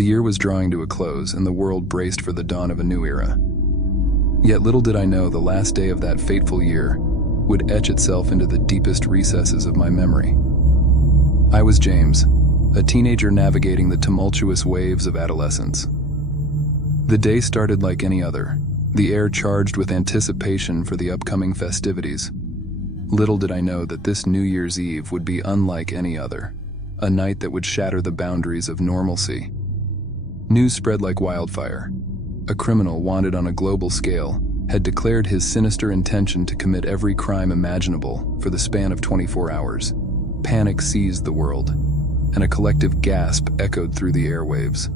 The year was drawing to a close, and the world braced for the dawn of a new era. Yet little did I know the last day of that fateful year would etch itself into the deepest recesses of my memory. I was James, a teenager navigating the tumultuous waves of adolescence. The day started like any other, the air charged with anticipation for the upcoming festivities. Little did I know that this New Year's Eve would be unlike any other, a night that would shatter the boundaries of normalcy. News spread like wildfire. A criminal wanted on a global scale had declared his sinister intention to commit every crime imaginable for the span of 24 hours. Panic seized the world, and a collective gasp echoed through the airwaves.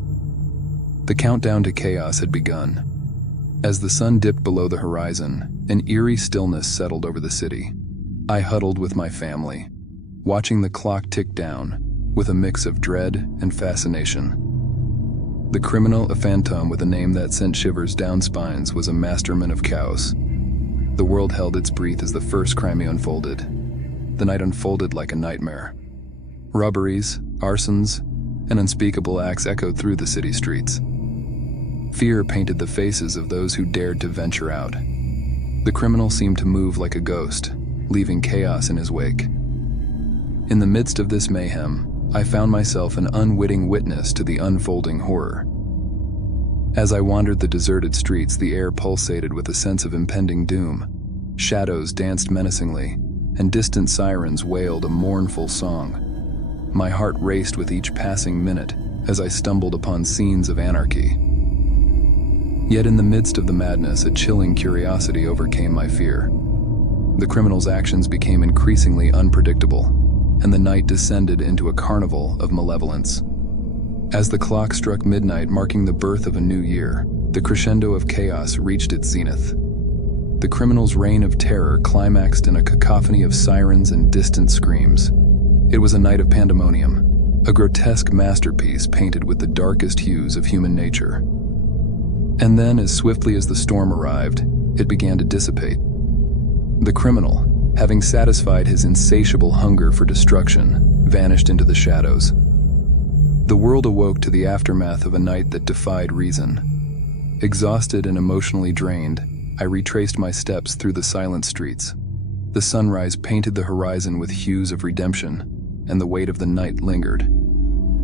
The countdown to chaos had begun. As the sun dipped below the horizon, an eerie stillness settled over the city. I huddled with my family, watching the clock tick down with a mix of dread and fascination. The criminal, a phantom with a name that sent shivers down spines, was a mastermind of chaos. The world held its breath as the first crime unfolded. The night unfolded like a nightmare. Robberies, arsons, and unspeakable acts echoed through the city streets. Fear painted the faces of those who dared to venture out. The criminal seemed to move like a ghost, leaving chaos in his wake. In the midst of this mayhem, I found myself an unwitting witness to the unfolding horror. As I wandered the deserted streets, the air pulsated with a sense of impending doom. Shadows danced menacingly, and distant sirens wailed a mournful song. My heart raced with each passing minute as I stumbled upon scenes of anarchy. Yet in the midst of the madness, a chilling curiosity overcame my fear. The criminal's actions became increasingly unpredictable, and the night descended into a carnival of malevolence. As the clock struck midnight, marking the birth of a new year, the crescendo of chaos reached its zenith. The criminal's reign of terror climaxed in a cacophony of sirens and distant screams. It was a night of pandemonium, a grotesque masterpiece painted with the darkest hues of human nature. And then, as swiftly as the storm arrived, it began to dissipate. The criminal, having satisfied his insatiable hunger for destruction, vanished into the shadows. The world awoke to the aftermath of a night that defied reason. Exhausted and emotionally drained, I retraced my steps through the silent streets. The sunrise painted the horizon with hues of redemption, and the weight of the night lingered.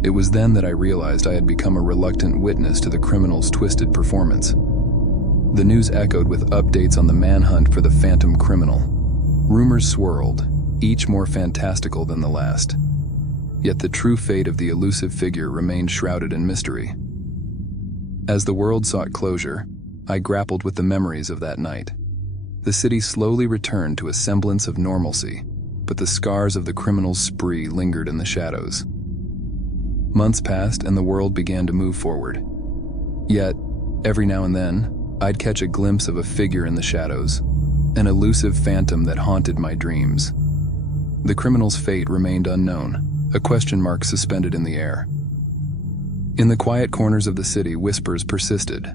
It was then that I realized I had become a reluctant witness to the criminal's twisted performance. The news echoed with updates on the manhunt for the phantom criminal. Rumors swirled, each more fantastical than the last. Yet the true fate of the elusive figure remained shrouded in mystery. As the world sought closure, I grappled with the memories of that night. The city slowly returned to a semblance of normalcy, but the scars of the criminal's spree lingered in the shadows. Months passed and the world began to move forward. Yet, every now and then, I'd catch a glimpse of a figure in the shadows, an elusive phantom that haunted my dreams. The criminal's fate remained unknown, a question mark suspended in the air. In the quiet corners of the city, whispers persisted.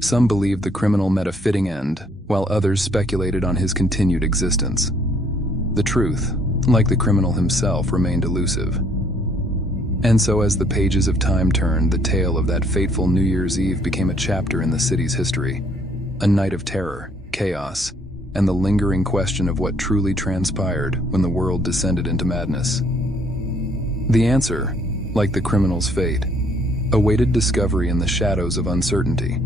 Some believed the criminal met a fitting end, while others speculated on his continued existence. The truth, like the criminal himself, remained elusive. And so as the pages of time turned, the tale of that fateful New Year's Eve became a chapter in the city's history. A night of terror, chaos, and the lingering question of what truly transpired when the world descended into madness. The answer, like the criminal's fate, awaited discovery in the shadows of uncertainty.